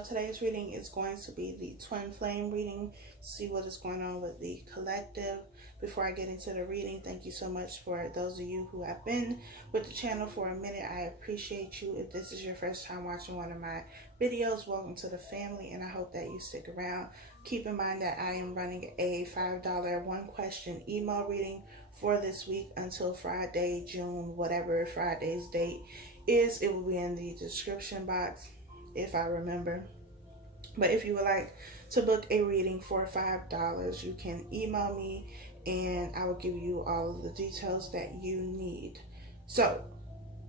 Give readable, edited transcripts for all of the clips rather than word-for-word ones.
So today's reading is going to be the twin flame reading. See what is going on with the collective. Before I get into the reading, thank you so much for those of you who have been with the channel for a minute. I appreciate you. If this is your first time watching one of my videos, welcome to the family, and I hope that you stick around. Keep in mind that I am running a $5 one question email reading for this week until Friday, June, whatever Friday's date is. It will be in the description box if I remember. But if you would like to book a reading for $5, you can email me and I will give you all of the details that you need. So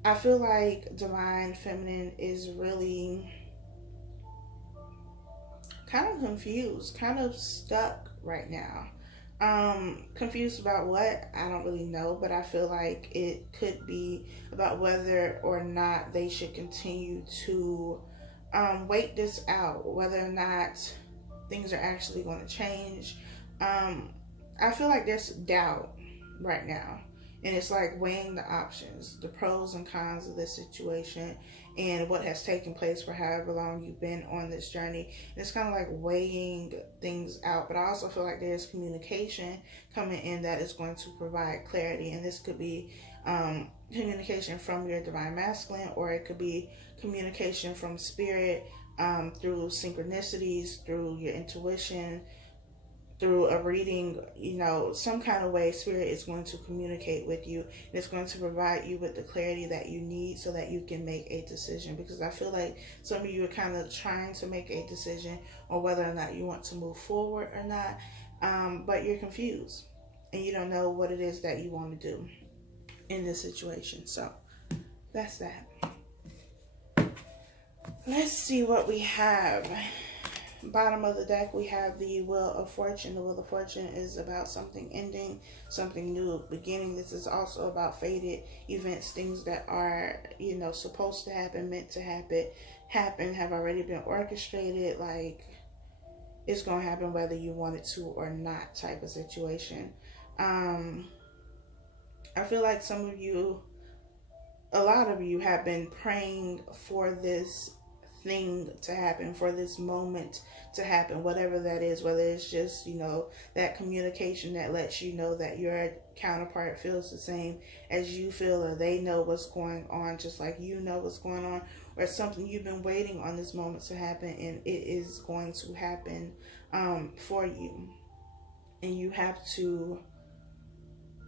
I feel like Divine Feminine is really kind of confused, kind of stuck right now. Confused about what? I don't really know, but I feel like it could be about whether or not they should continue to wait this out, whether or not things are actually going to change. I feel like there's doubt right now, and it's like weighing the options, the pros and cons of this situation and what has taken place for however long you've been on this journey. And it's kind of like weighing things out, but I also feel like there's communication coming in that is going to provide clarity, and this could be communication from your divine masculine, or it could be communication from spirit, through synchronicities, through your intuition, through a reading, you know, some kind of way. Spirit is going to communicate with you, and it's going to provide you with the clarity that you need so that you can make a decision. Because I feel like some of you are kind of trying to make a decision on whether or not you want to move forward or not, but you're confused and you don't know what it is that you want to do in this situation. So that's that. Let's see what we have. Bottom of the deck, we have the Wheel of Fortune. The Wheel of Fortune is about something ending, something new beginning. This is also about fated events, things that are, you know, supposed to happen, meant to happen, have already been orchestrated. Like, it's going to happen whether you want it to or not, type of situation. I feel like some of you, a lot of you have been praying for this thing to happen, for this moment to happen, whatever that is, whether it's just, you know, that communication that lets you know that your counterpart feels the same as you feel, or they know what's going on just like you know what's going on, or something you've been waiting on this moment to happen, and it is going to happen for you, and you have to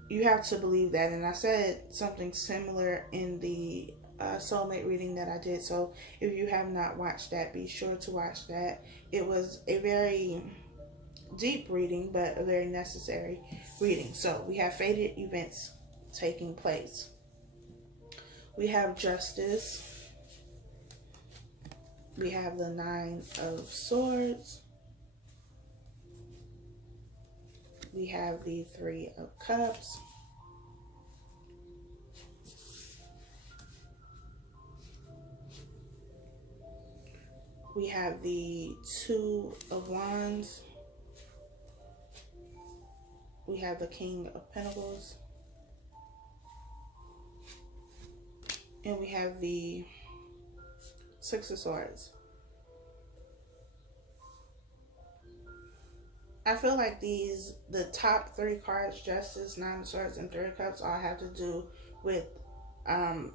believe that. And I said something similar in the soulmate reading that I did, so if you have not watched that, be sure to watch that. It was a very deep reading, but a very necessary reading. So we have fated events taking place. We have Justice. We have the Nine of Swords. We have the Three of Cups. We have the Two of Wands. We have the King of Pentacles. And we have the Six of Swords. I feel like the top three cards, Justice, Nine of Swords, and Three of Cups, all have to do with the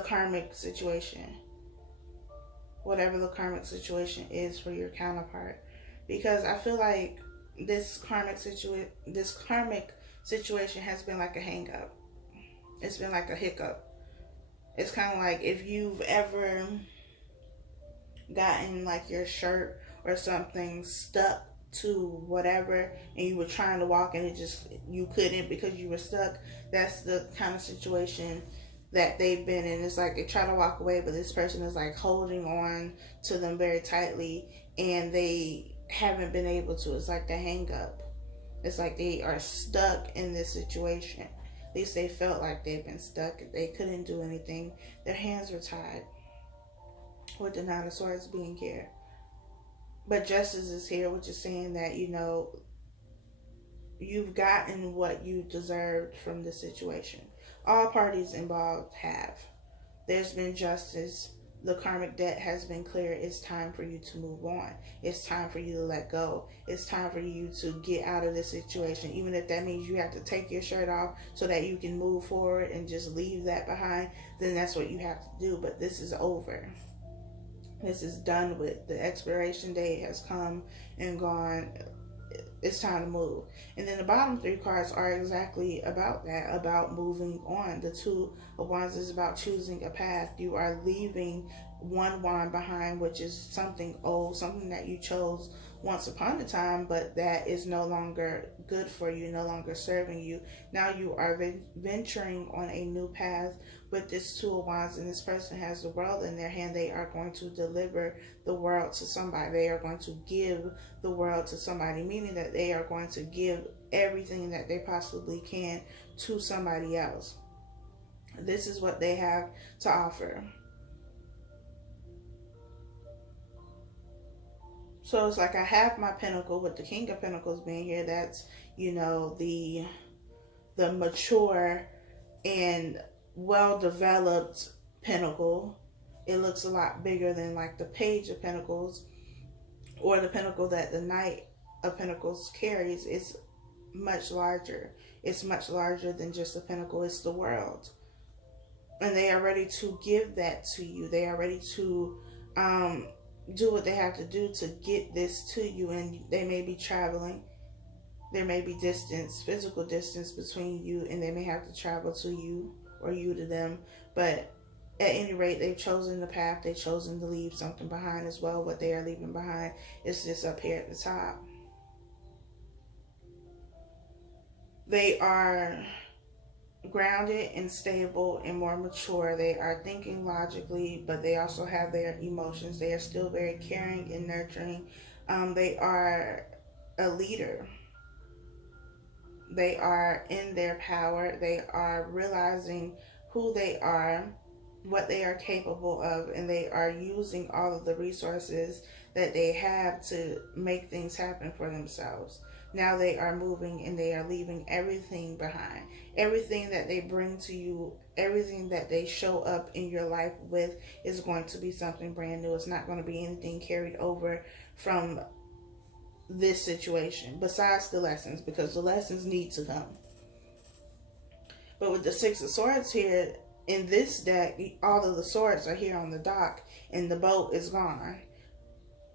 karmic situation. Whatever the karmic situation is for your counterpart. Because I feel like this karmic situation has been like a hang up. It's been like a hiccup. It's kind of like if you've ever gotten like your shirt or something stuck to whatever, and you were trying to walk and you couldn't because you were stuck. That's the kind of situation that they've been in. It's like they try to walk away, but this person is like holding on to them very tightly, and they haven't been able to. It's like the hang up. It's like they are stuck in this situation. At least they felt like they've been stuck. They couldn't do anything. Their hands were tied, with the Nine of Swords being here. But Justice is here, which is saying that, you know, you've gotten what you deserved from the situation. All parties involved have. There's been justice. the karmic debt has been cleared. It's time for you to move on. It's time for you to let go. It's time for you to get out of this situation. Even if that means you have to take your shirt off so that you can move forward and just leave that behind, then that's what you have to do. But this is over. This is done with. The expiration date has come and gone. It's time to move. And then the bottom three cards are exactly about that, about moving on. The Two of Wands is about choosing a path. You are leaving one wand behind, which is something old, something that you chose once upon a time, but that is no longer good for you, no longer serving you. Now you are venturing on a new path with this Two of Wands, and this person has the world in their hand. They are going to deliver the world to somebody. They are going to give the world to somebody, meaning that they are going to give everything that they possibly can to somebody else. This is what they have to offer. So it's like I have my pentacle with the King of Pentacles being here. That's, you know, the mature and well-developed pentacle. It looks a lot bigger than like the Page of Pentacles or the pentacle that the Knight of Pentacles carries. It's much larger. It's much larger than just a pentacle. It's the world. And they are ready to give that to you. They are ready to do what they have to do to get this to you. And they may be traveling. There may be distance, physical distance between you, and they may have to travel to you or you to them. But at any rate, they've chosen the path. They've chosen to leave something behind as well. What they are leaving behind is just up here at the top. They are grounded and stable and more mature. They are thinking logically, but they also have their emotions. They are still very caring and nurturing. They are a leader. They are in their power. They are realizing who they are, what they are capable of, and they are using all of the resources that they have to make things happen for themselves. Now they are moving and they are leaving everything behind. Everything that they bring to you, everything that they show up in your life with is going to be something brand new. It's not going to be anything carried over from this situation besides the lessons, because the lessons need to come. But with the Six of Swords here in this deck, all of the swords are here on the dock and the boat is gone.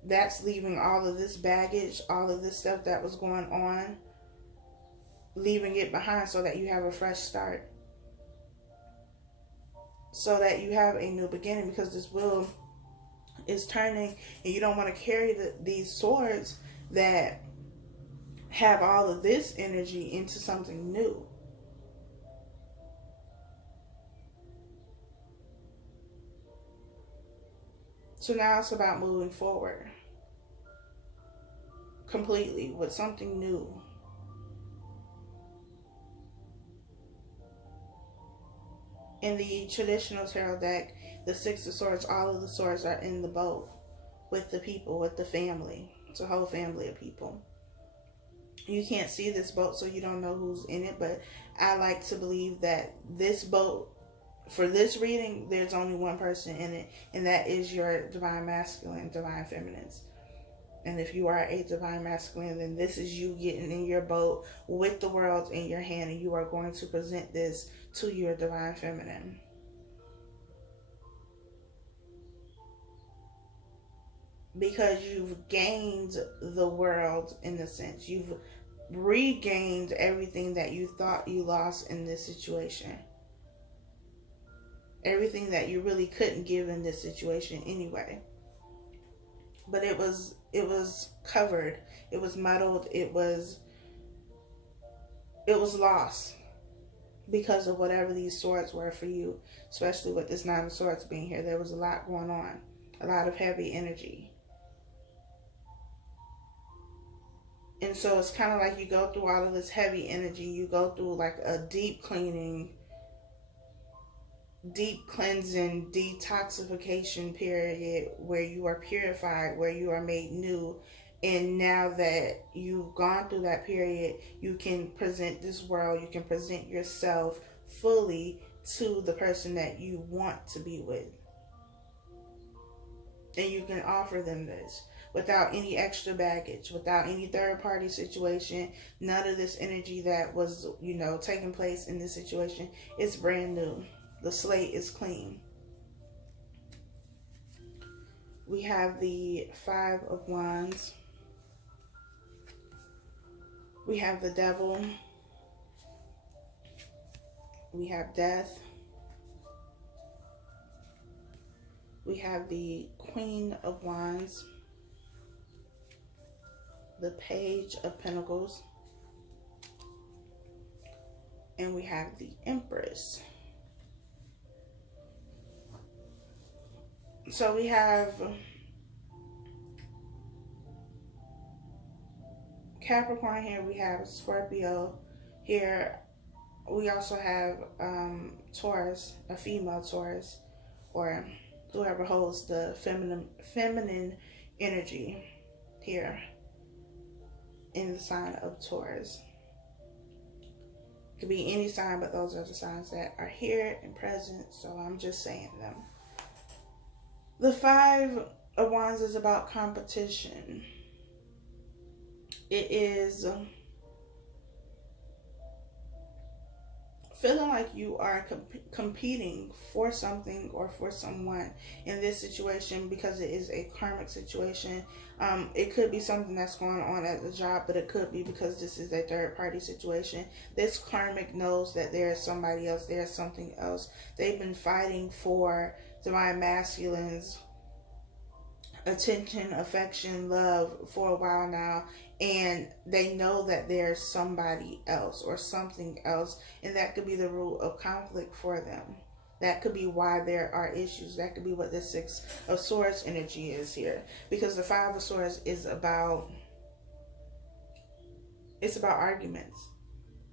That's leaving all of this baggage, all of this stuff that was going on, leaving it behind so that you have a fresh start. So that you have a new beginning, because this wheel is turning and you don't want to carry these swords that have all of this energy into something new. So now it's about moving forward completely with something new. In the traditional tarot deck, the Six of Swords, all of the swords are in the boat with the people, with the family. It's a whole family of people. You can't see this boat, so you don't know who's in it, but I like to believe that this boat, for this reading, there's only one person in it, and that is your divine masculine, divine feminines. And if you are a divine masculine, then this is you getting in your boat with the world in your hand, and you are going to present this to your divine feminine. Because you've gained the world in a sense. You've regained everything that you thought you lost in this situation. Everything that you really couldn't give in this situation anyway. But it was covered. It was muddled. It was lost because of whatever these swords were for you. Especially with this Nine of Swords being here. There was a lot going on. A lot of heavy energy. And so it's kind of like you go through all of this heavy energy. You go through like a deep cleaning, deep cleansing, detoxification period where you are purified, where you are made new. And now that you've gone through that period, you can present this world, you can present yourself fully to the person that you want to be with. And you can offer them this without any extra baggage, without any third party situation. None of this energy that was, taking place in this situation is brand new. The slate is clean. We have the Five of Wands. We have the Devil. We have Death. We have the Queen of Wands, the Page of Pentacles, and we have the Empress. So we have Capricorn here, we have Scorpio here. We also have Taurus, a female Taurus, or whoever holds the feminine energy here in the sign of Taurus. It could be any sign, but those are the signs that are here and present, so I'm just saying them. The Five of Wands is about competition. It is feeling like you are competing for something or for someone in this situation, because it is a karmic situation. It could be something that's going on at the job, but it could be because this is a third party situation. This karmic knows that there is somebody else, there is something else. They've been fighting for divine masculine's attention, affection, love for a while now, and they know that there's somebody else or something else, and that could be the root of conflict for them. That could be why there are issues. That could be what the Six of Swords energy is here, because the Five of Swords is about, it's about arguments.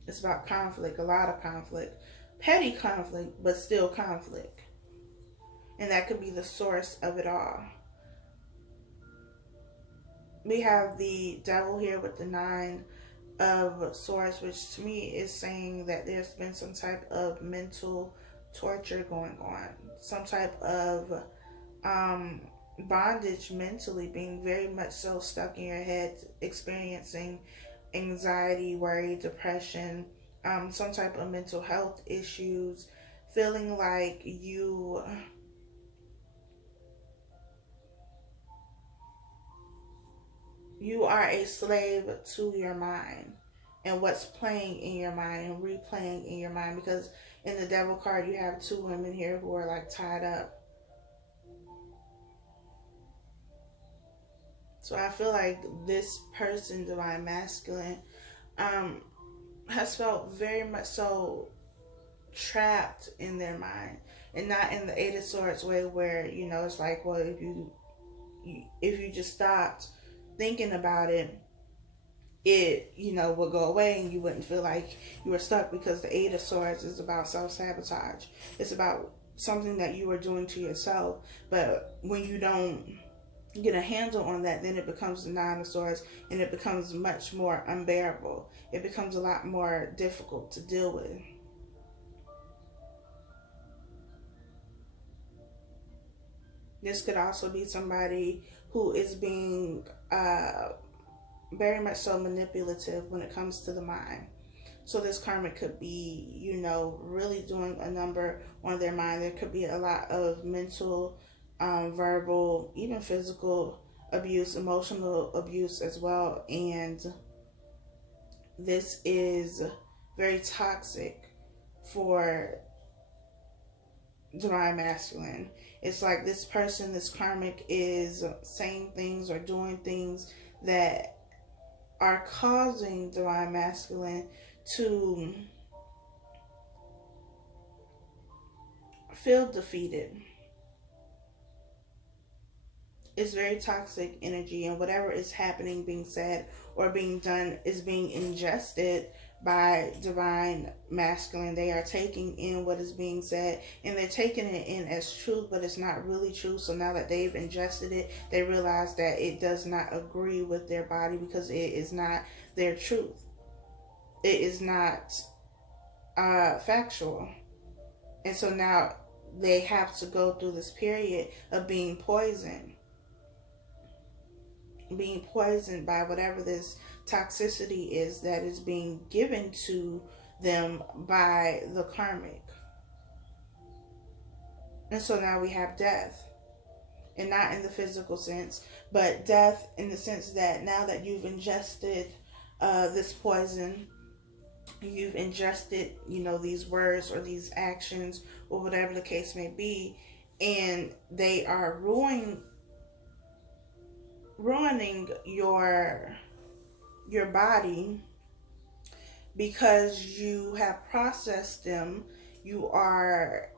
It's about conflict, a lot of conflict, petty conflict, but still conflict, and that could be the source of it all. We have the Devil here with the Nine of Swords, which to me is saying that there's been some type of mental torture going on. Some type of bondage mentally, being very much so stuck in your head, experiencing anxiety, worry, depression, some type of mental health issues, feeling like you are a slave to your mind and what's playing in your mind and replaying in your mind, because in the Devil card you have two women here who are like tied up. So I feel like this person, divine masculine, has felt very much so trapped in their mind, and not in the Eight of Swords way where, it's like, well, if you just stopped thinking about it, it would go away and you wouldn't feel like you were stuck, because the Eight of Swords is about self-sabotage. It's about something that you are doing to yourself, but when you don't get a handle on that, then it becomes the Nine of Swords, and it becomes much more unbearable. It becomes a lot more difficult to deal with. This could also be somebody who is being very much so manipulative when it comes to the mind. So this karmic could be, really doing a number on their mind. There could be a lot of mental, verbal, even physical abuse, emotional abuse as well. And this is very toxic for divine masculine. It's like this person, this karmic, is saying things or doing things that are causing divine masculine to feel defeated. It's very toxic energy, and whatever is happening, being said, or being done is being ingested by divine masculine. They are taking in what is being said, and they're taking it in as truth, but it's not really true. So now that they've ingested it, they realize that it does not agree with their body, because it is not their truth. It is not factual. And so now they have to go through this period of being poisoned. being poisoned by whatever this toxicity is that is being given to them by the karmic. And so now we have death. And not in the physical sense, but death in the sense that now that you've ingested this poison, you've ingested, these words or these actions or whatever the case may be, and they are ruining your body because you have processed them. You are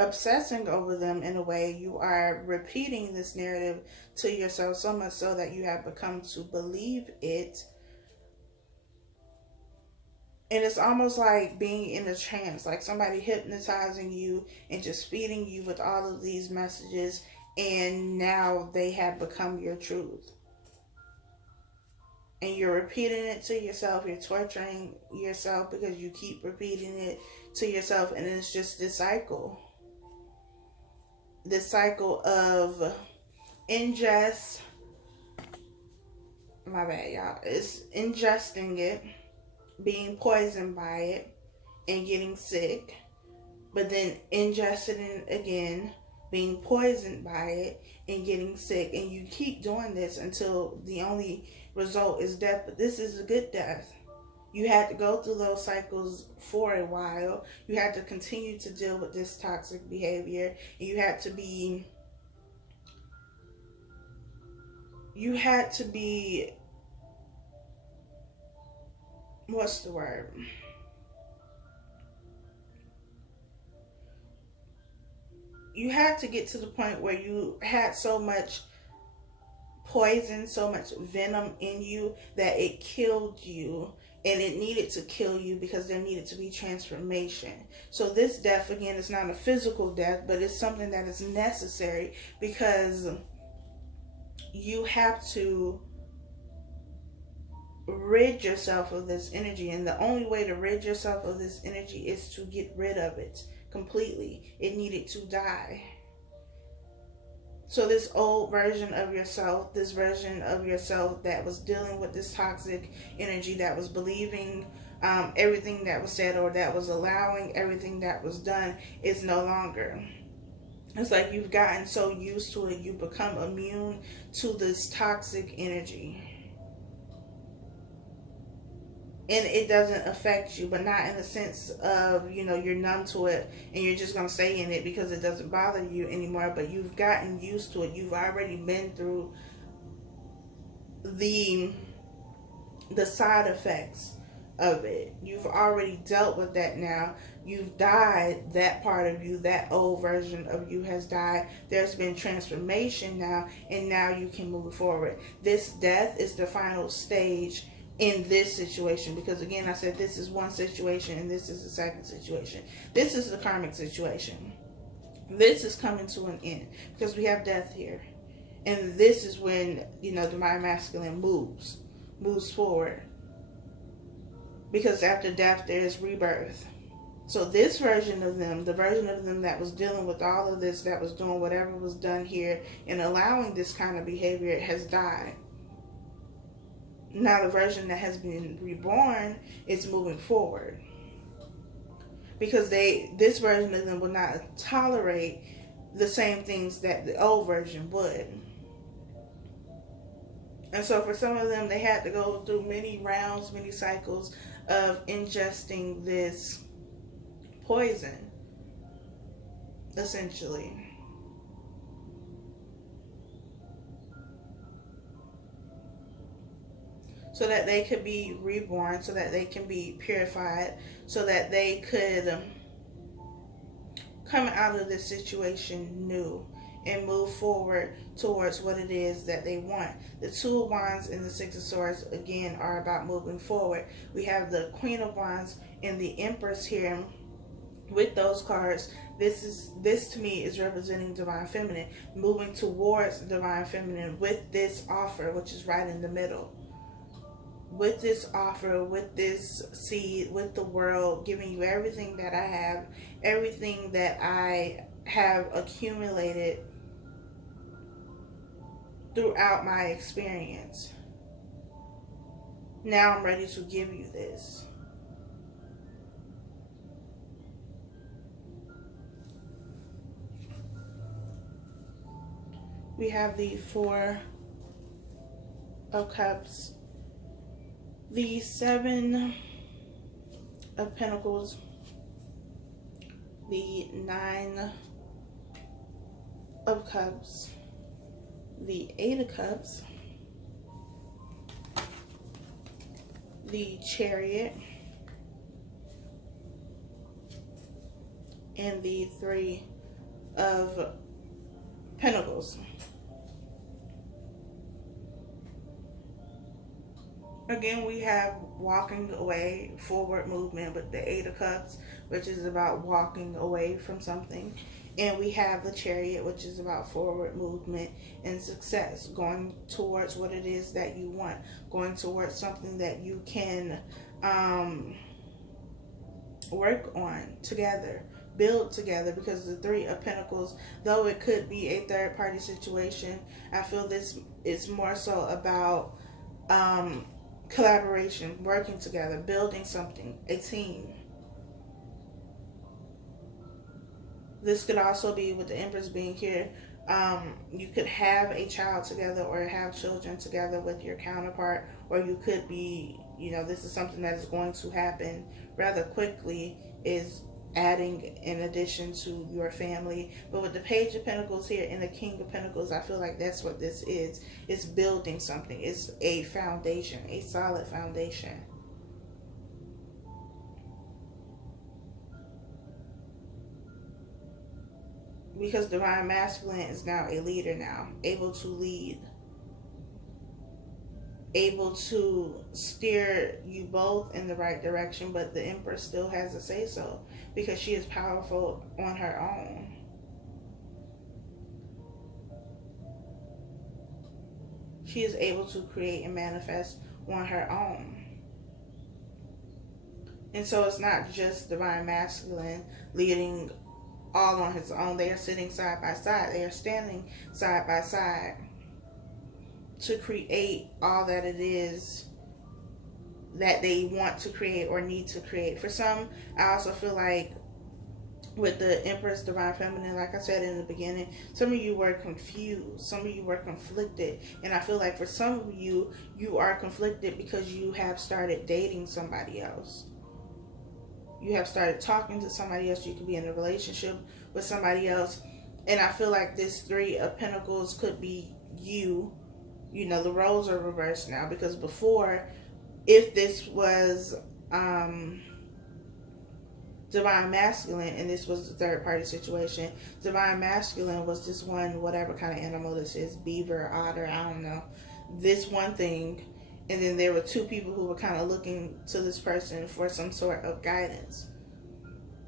obsessing over them in a way. You are repeating this narrative to yourself so much so that you have become to believe it. And it's almost like being in a trance, like somebody hypnotizing you and just feeding you with all of these messages, and now they have become your truth. And you're repeating it to yourself. You're torturing yourself because you keep repeating it to yourself, and it's just this cycle. This cycle of ingest. My bad, y'all. It's ingesting it, being poisoned by it, and getting sick. But then ingesting it again, being poisoned by it, and getting sick. And you keep doing this until the only result is death. But this is a good death. You had to go through those cycles for a while. You had to continue to deal with this toxic behavior. And you had to be, what's the word? You had to get to the point where you had so much poison, so much venom in you that it killed you. And it needed to kill you because there needed to be transformation. So this death, again, is not a physical death, but it's something that is necessary because you have to rid yourself of this energy. And the only way to rid yourself of this energy is to get rid of it completely. It needed to die. So this old version of yourself, this version of yourself that was dealing with this toxic energy, that was believing everything that was said, or that was allowing everything that was done, is no longer. It's like you've gotten so used to it, you become immune to this toxic energy. And it doesn't affect you, but not in the sense of, you're numb to it and you're just going to stay in it because it doesn't bother you anymore. But you've gotten used to it. You've already been through the side effects of it. You've already dealt with that now. You've died. That part of you, that old version of you has died. There's been transformation now, and now you can move forward. This death is the final stage in this situation, because again, I said this is one situation and this is the second situation. This is the karmic situation. This is coming to an end because we have death here, and this is when the divine masculine moves forward, because after death there is rebirth. So this version of them, the version of them that was dealing with all of this, that was doing whatever was done here and allowing this kind of behavior, has died. Now the version that has been reborn is moving forward, because this version of them will not tolerate the same things that the old version would. And so for some of them, they had to go through many rounds, many cycles of ingesting this poison, essentially. So that they could be reborn, so that they can be purified, so that they could come out of this situation new and move forward towards what it is that they want. The Two of Wands and the Six of Swords, again, are about moving forward. We have the Queen of Wands and the Empress here with those cards. This to me is representing divine feminine, moving towards divine feminine with this offer, which is right in the middle. With this offer, with this seed, with the world, giving you everything that I have, everything that I have accumulated throughout my experience. Now I'm ready to give you this. We have the Four of Cups, the Seven of Pentacles, the Nine of Cups, the Eight of Cups, the Chariot, and the Three of Pentacles. Again, we have walking away, forward movement with the Eight of Cups, which is about walking away from something. And we have the Chariot, which is about forward movement and success, going towards what it is that you want, going towards something that you can work on together, build together. Because the Three of Pentacles, though it could be a third party situation, I feel this is more so about collaboration, working together, building something, a team. This could also be with the Empress being here. You could have a child together or have children together with your counterpart, or you could be, you know, this is something that is going to happen rather quickly, is adding in addition to your family. But with the Page of Pentacles here and the King of Pentacles, I feel like that's what this is. It's building something. It's a foundation, a solid foundation. Because Divine Masculine is now a leader now, able to lead, able to steer you both in the right direction. But the Empress still has a say-so because she is powerful on her own. She is able to create and manifest on her own. And so it's not just Divine Masculine leading all on his own. They are sitting side by side. They are standing side by side to create all that it is that they want to create or need to create. For some, I also feel like with the Empress, Divine Feminine, like I said in the beginning, some of you were confused. Some of you were conflicted. And I feel like for some of you, you are conflicted because you have started dating somebody else. You have started talking to somebody else. You could be in a relationship with somebody else. And I feel like this Three of Pentacles could be you. You know, the roles are reversed now. Because before, if this was Divine Masculine and this was the third party situation, Divine Masculine was this one, whatever kind of animal this is, beaver, otter, I don't know, this one thing. And then there were two people who were kind of looking to this person for some sort of guidance.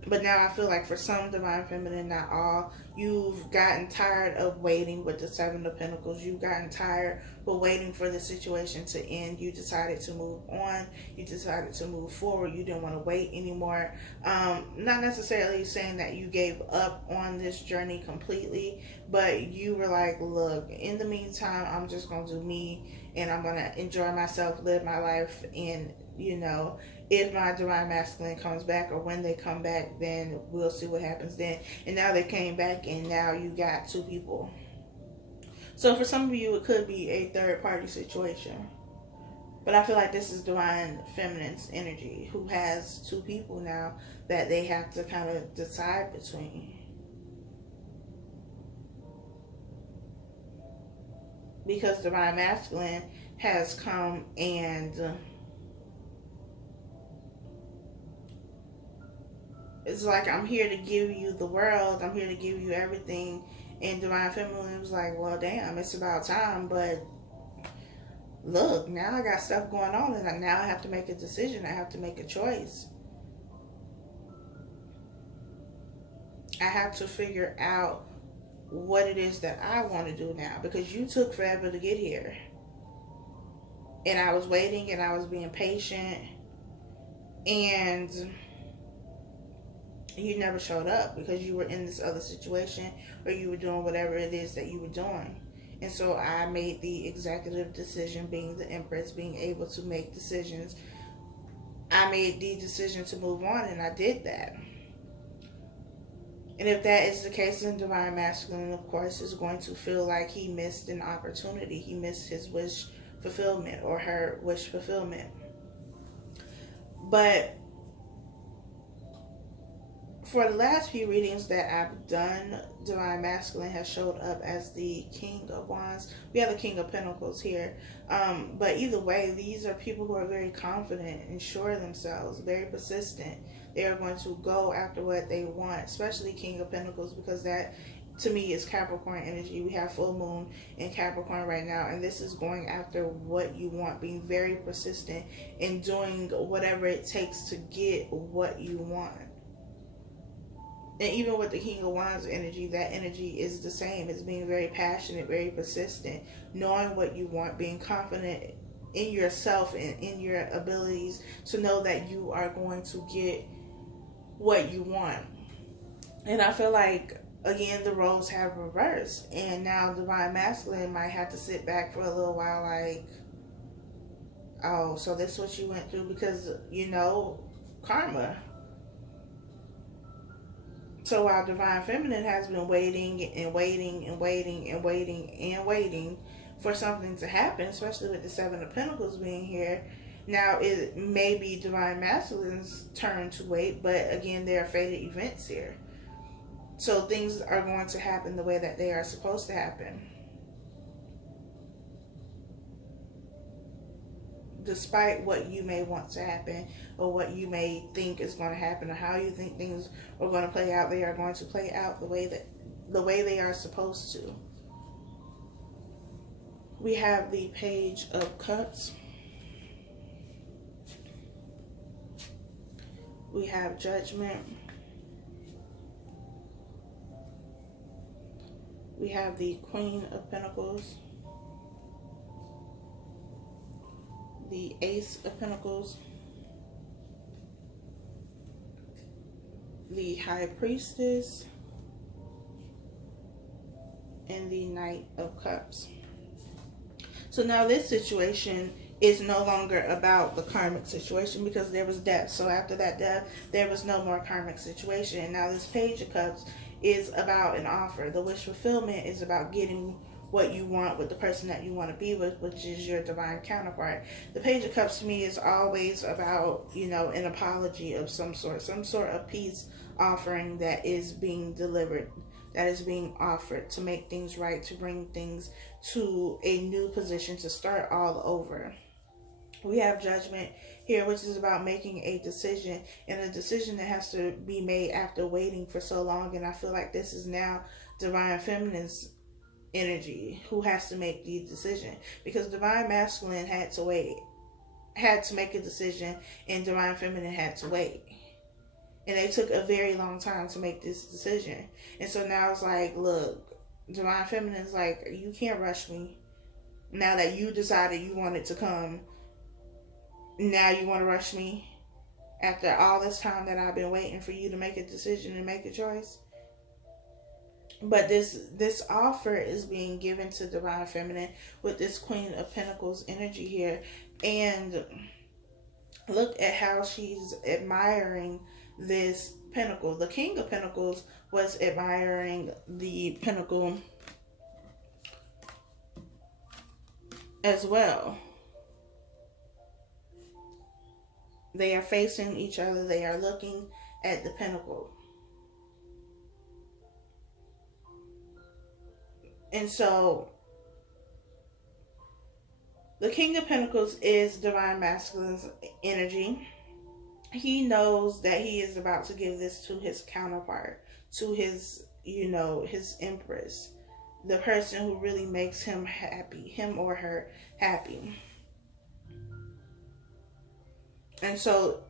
But now I feel like for some Divine Feminine, not all, you've gotten tired of waiting with the Seven of Pentacles. You've gotten tired of waiting for the situation to end. You decided to move on. You decided to move forward. You didn't want to wait anymore. Not necessarily saying that you gave up on this journey completely, but you were like, look, in the meantime, I'm just going to do me, and I'm going to enjoy myself, live my life, and, you know, if my Divine Masculine comes back or when they come back, then we'll see what happens then. And now they came back and now you got two people. So for some of you, it could be a third party situation. But I feel like this is Divine Feminine's energy, who has two people now that they have to kind of decide between. Because Divine Masculine has come and it's like, I'm here to give you the world. I'm here to give you everything. And Divine Feminine was like, well, damn, it's about time. But look, now I got stuff going on. And now I have to make a decision. I have to make a choice. I have to figure out what it is that I want to do now. Because you took forever to get here. And I was waiting and I was being patient. And you never showed up because you were in this other situation or you were doing whatever it is that you were doing. And so I made the executive decision, being the Empress, being able to make decisions. I made the decision to move on, and I did that. And if that is the case, then Divine Masculine, of course, is going to feel like he missed an opportunity. He missed his wish fulfillment or her wish fulfillment. But for the last few readings that I've done, Divine Masculine has showed up as the King of Wands. We have the King of Pentacles here. But either way, these are people who are very confident and sure of themselves, very persistent. They are going to go after what they want, especially King of Pentacles, because that, to me, is Capricorn energy. We have full moon in Capricorn right now, and this is going after what you want, being very persistent in doing whatever it takes to get what you want. And even with the King of Wands energy, that energy is the same. It's being very passionate, very persistent, knowing what you want, being confident in yourself and in your abilities to know that you are going to get what you want. And I feel like, again, the roles have reversed, and now Divine Masculine might have to sit back for a little while like, oh, so this is what you went through, because, you know, karma. So while Divine Feminine has been waiting and waiting and waiting and waiting and waiting for something to happen, especially with the Seven of Pentacles being here, now it may be Divine Masculine's turn to wait, but again, there are fated events here. So things are going to happen the way that they are supposed to happen. Despite what you may want to happen, or what you may think is going to happen, or how you think things are going to play out, they are going to play out the way they are supposed to. We have the Page of Cups. We have Judgment. We have the Queen of Pentacles. The Ace of Pentacles. The High Priestess. And the Knight of Cups. So now this situation is no longer about the karmic situation, because there was death. So after that death, there was no more karmic situation. And now this Page of Cups is about an offer. The wish fulfillment is about getting what you want with the person that you want to be with, which is your divine counterpart. The Page of Cups to me is always about, you know, an apology of some sort of peace offering that is being delivered, that is being offered to make things right, to bring things to a new position, to start all over. We have Judgment here, which is about making a decision, and a decision that has to be made after waiting for so long. And I feel like this is now Divine Feminine's energy who has to make the decision, because Divine Masculine had to wait, had to make a decision, and Divine Feminine had to wait. And they took a very long time to make this decision. And so now it's like, look, Divine Feminine's like, you can't rush me. Now that you decided you wanted to come, now you want to rush me after all this time that I've been waiting for you to make a decision and make a choice. But this offer is being given to Divine Feminine with this Queen of Pentacles energy here. And look at how she's admiring this pentacle. The King of Pentacles was admiring the pentacle as well. They are facing each other. They are looking at the pentacle. And so the King of Pentacles is Divine Masculine's energy. He knows that he is about to give this to his counterpart, to his, you know, his Empress, the person who really makes him happy, him or her happy. And so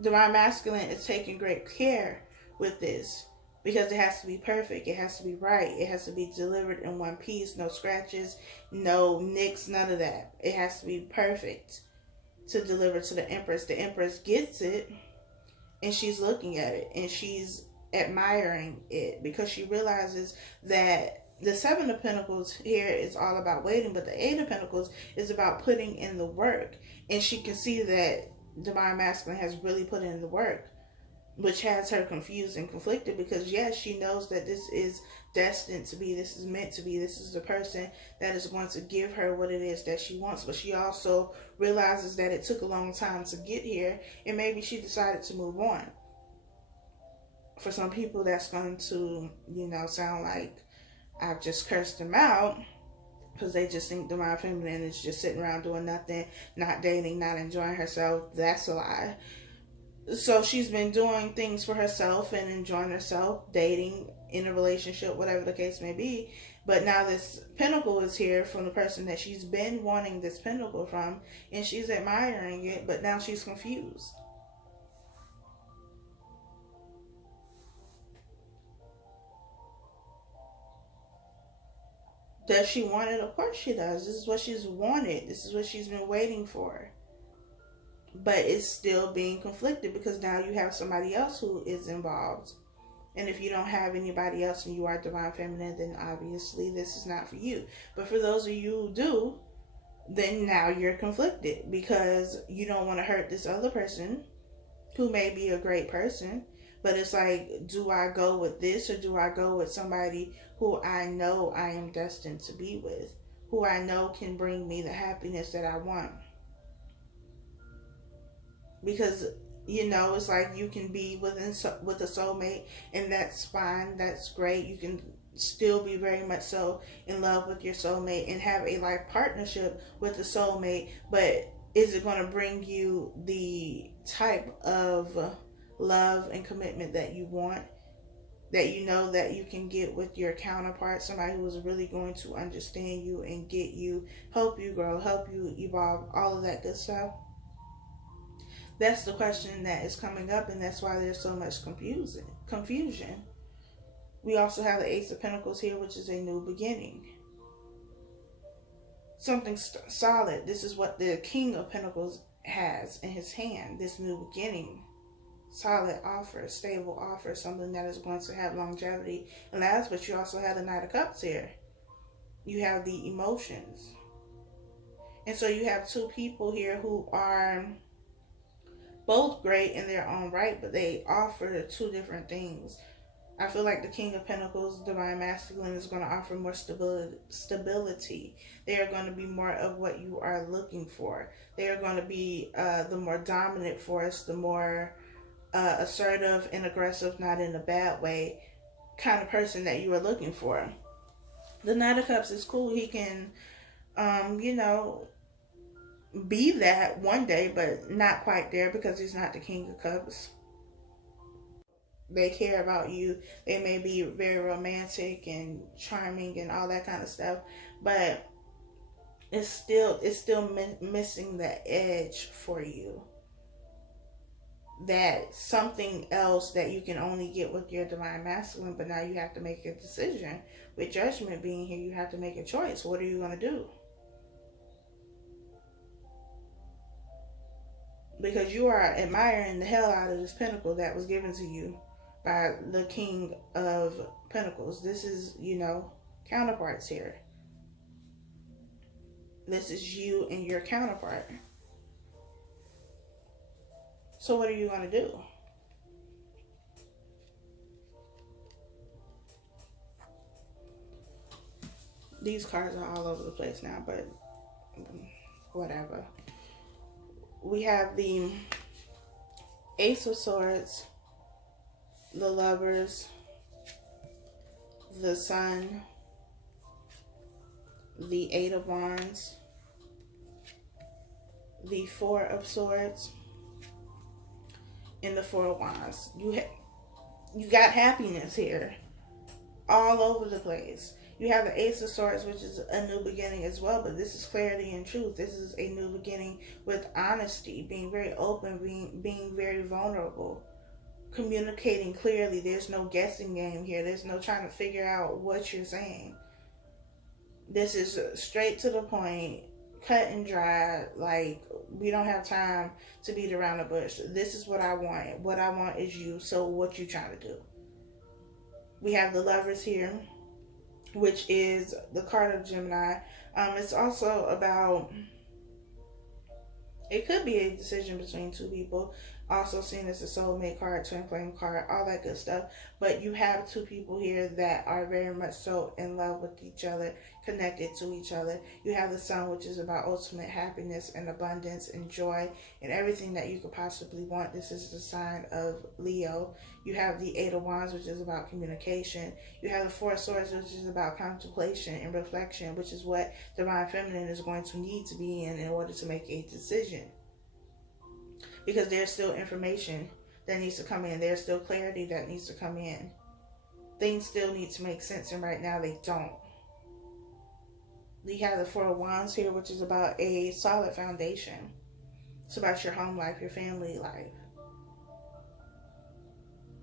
Divine Masculine is taking great care with this, because it has to be perfect. It has to be right. It has to be delivered in one piece. No scratches, no nicks, none of that. It has to be perfect to deliver to the Empress. The Empress gets it, and she's looking at it, and she's admiring it, because she realizes that The Seven of Pentacles here is all about waiting, but the Eight of Pentacles is about putting in the work. And she can see that Divine Masculine has really put in the work, which has her confused and conflicted, because yes, she knows that this is destined to be, this is meant to be, this is the person that is going to give her what it is that she wants. But she also realizes that it took a long time to get here, and maybe she decided to move on. For some people, that's going to, sound like I've just cursed them out, because they just think Divine Feminine is just sitting around doing nothing, not dating, not enjoying herself. That's a lie. So she's been doing things for herself and enjoying herself, dating, in a relationship, whatever the case may be. But now this pentacle is here from the person that she's been wanting this pentacle from, and she's admiring it, but now she's confused. Does she want it? Of course she does. This is what she's wanted. This is what she's been waiting for. But it's still being conflicted, because now you have somebody else who is involved. And if you don't have anybody else and you are Divine Feminine, then obviously this is not for you. But for those of you who do, then now you're conflicted, because you don't want to hurt this other person who may be a great person. But it's like, do I go with this, or do I go with somebody who I know I am destined to be with, who I know can bring me the happiness that I want? Because, it's like you can be with a soulmate, and that's fine, that's great. You can still be very much so in love with your soulmate and have a life partnership with the soulmate, but is it going to bring you the type of love and commitment that you want, that you know that you can get with your counterpart, somebody who is really going to understand you and get you, help you grow, help you evolve, all of that good stuff? That's the question that is coming up, and that's why there's so much confusion. We also have the Ace of Pentacles here, which is a new beginning. Something solid. This is what the King of Pentacles has in his hand, this new beginning. Solid offer, stable offer, something that is going to have longevity and last. But you also have the Knight of Cups here. You have the emotions. And so you have two people here who are both great in their own right, but they offer two different things. I feel like the King of Pentacles, Divine Masculine, is going to offer more stability. They are going to be more of what you are looking for. They are going to be the more dominant force, the more assertive and aggressive, not in a bad way, kind of person that you are looking for. The Knight of Cups is cool. He can, be that one day, but not quite there, because he's not the King of Cups. They care about you. They may be very romantic and charming and all that kind of stuff, but it's still missing the edge for you. That something else that you can only get with your Divine Masculine, but now you have to make a decision. With Judgment being here, you have to make a choice. What are you going to do? Because you are admiring the hell out of this pentacle that was given to you by the King of Pentacles. This is, counterparts here. This is you and your counterpart. So what are you going to do? These cards are all over the place now, but whatever. We have the Ace of Swords, the Lovers, the Sun, the Eight of Wands, the Four of Swords, and the Four of Wands. You got happiness here all over the place. You have the Ace of Swords, which is a new beginning as well, but this is clarity and truth. This is a new beginning with honesty, being very open, being very vulnerable, communicating clearly. There's no guessing game here. There's no trying to figure out what you're saying. This is straight to the point, cut and dry. Like, we don't have time to beat around the bush. This is what I want. What I want is you. So what you trying to do? We have the Lovers here, which is the card of Gemini. It's also about, it could be a decision between two people, also seen as a soulmate card, twin flame card, all that good stuff. But you have two people here that are very much so in love with each other, connected to each other. You have the Sun, which is about ultimate happiness and abundance and joy and everything that you could possibly want. This is the sign of Leo. You have the Eight of Wands, which is about communication. You have the Four of Swords, which is about contemplation and reflection, which is what Divine Feminine is going to need to be in order to make a decision. Because there's still information that needs to come in. There's still clarity that needs to come in. Things still need to make sense, and right now they don't. You have the Four of Wands here, which is about a solid foundation. It's about your home life, your family life.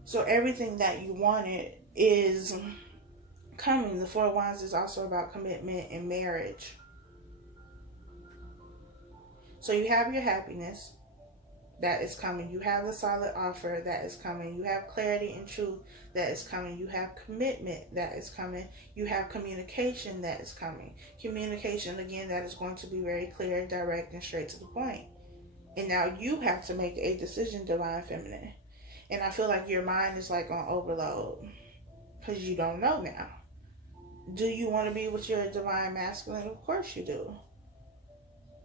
So everything that you wanted is coming. The Four of Wands is also about commitment and marriage. So you have your happiness that is coming. You have the solid offer that is coming. You have clarity and truth that is coming. You have commitment that is coming. You have communication that is coming. Communication, again, that is going to be very clear, direct, and straight to the point. And now you have to make a decision, Divine Feminine. And I feel like your mind is like on overload because you don't know now. Do you want to be with your Divine Masculine? Of course you do.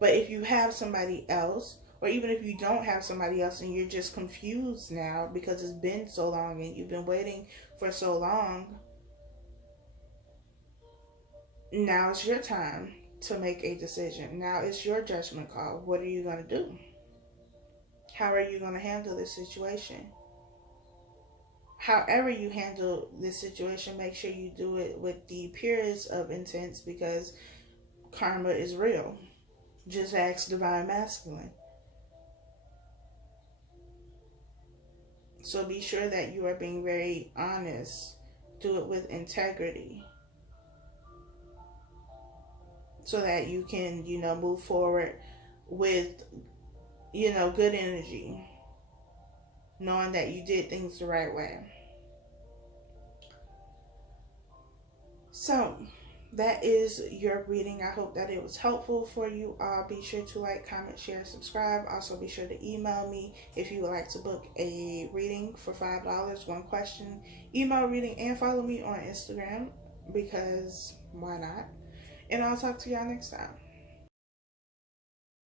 But if you have somebody else, or even if you don't have somebody else and you're just confused now because it's been so long and you've been waiting for so long, now it's your time to make a decision. Now it's your judgment call. What are you going to do? How are you going to handle this situation? However you handle this situation, make sure you do it with the purest of intents, because karma is real. Just ask Divine Masculine. So be sure that you are being very honest. Do it with integrity, so that you can, move forward with, good energy, knowing that you did things the right way. So that is your reading. I hope that it was helpful for you all. Be sure to like, comment, share, subscribe. Also be sure to email me if you would like to book a reading for $5, one question, email reading, and follow me on Instagram, because why not? And I'll talk to y'all next time.